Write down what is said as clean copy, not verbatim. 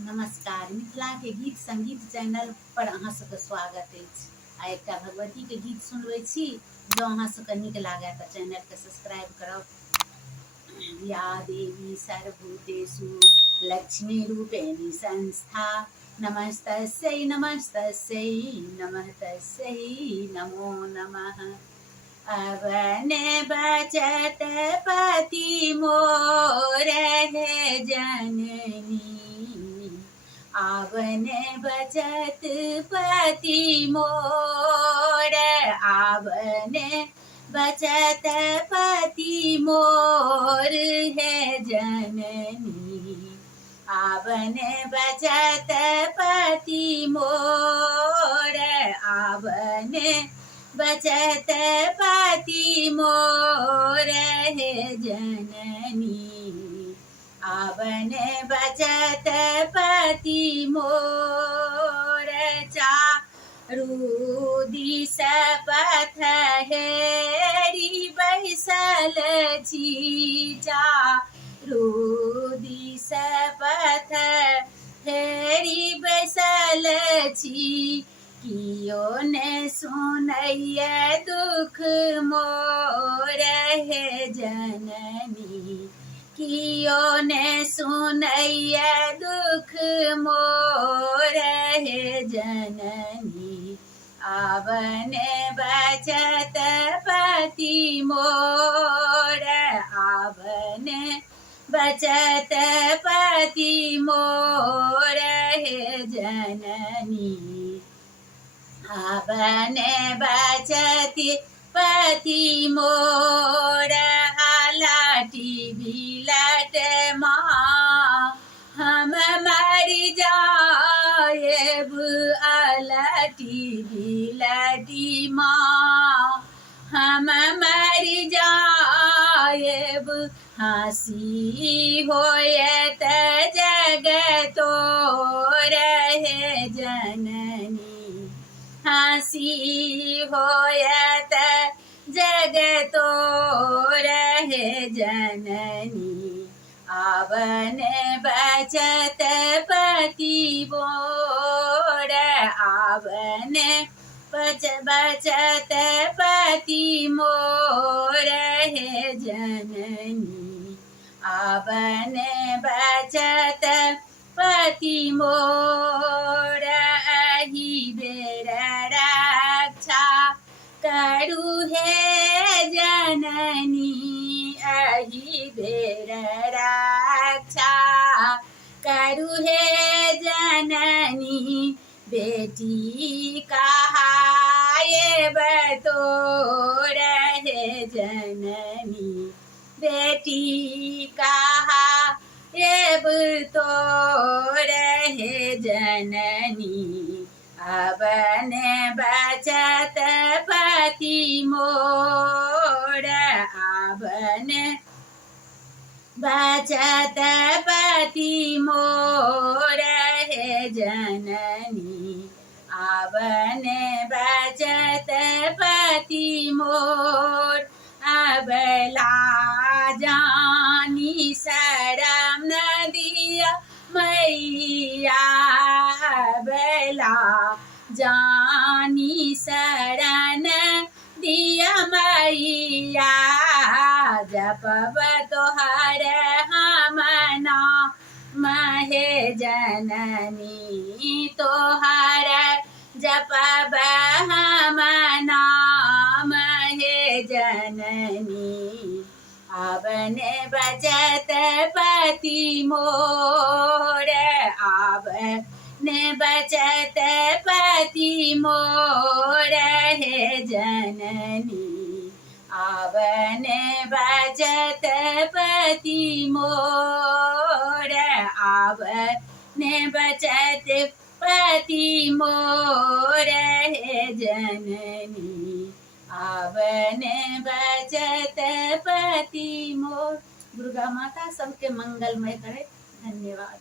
नमस्कार। मिथिला के गीत संगीत चैनल पर अहाँ सबके स्वागत अछि। आ एकटा भगवती के गीत सुनबै छी। जो अहाँ सबके नीक लागे तऽ चैनल के सब्सक्राइब करब। या देवी सर्वभूतेषु लक्ष्मी रूपेणी संस्था नमस्तस्यै नमस्तस्यै नमः तस्यै नमो नमः। अवने बचत पति मोर है जननी। आवने बचत पति मोर। आवने बचत पति मोर है जननी। आवने बचत पति मोर। आवने बचत पति मोर है जननी। आवने बचत पति मोर। चारू दिस पथ हेरी बैसल छी। चारू दिस पथ हेरी बैसल छी। कियो ने सुनैये दुख मोर हे जननी। कियो ने सुनैये दुख मोर हे जननी। आवने बचत पति मोर। आवने बचत पति मोर हे जननी। आवने बचत पति मोर। आलाटी बिलट माँ हम मर जाएब। आलाटी बिलटी माँ हम मर जाएब। हँसी होयत जग तोर हे जननी। हँसी होयत जग तोर हे जननी। आवने बचत पति मोर। आवने बचत पति मोर हे जननी। आवने बचत पति मोर। अहि बेर रक्षा करू हे जननी। अहि बेर रक्षा करू हे जननी। बेटी कहाएब तोर हे जननी। बेटी कहाएब तोर हे जननी। आवने बचत पति मोर। आवने बचत पति मोर हे जननी। आवने बचत पति मोर। अबला जानी शरम न दिया मैया। अबला जानी शरण दिया मैया। जपब तोहर हम नाम हे जननी। तोहर जपब हम नाम हे जननी। आवने बचत पति मोर। आवने बचत पति मोर हे जननी। आवने बचत पति मोर। आवने बचत पति मोर हे जननी। आवने बचत पति मोर। दुर्गा माता सबके मंगलमय करे। धन्यवाद।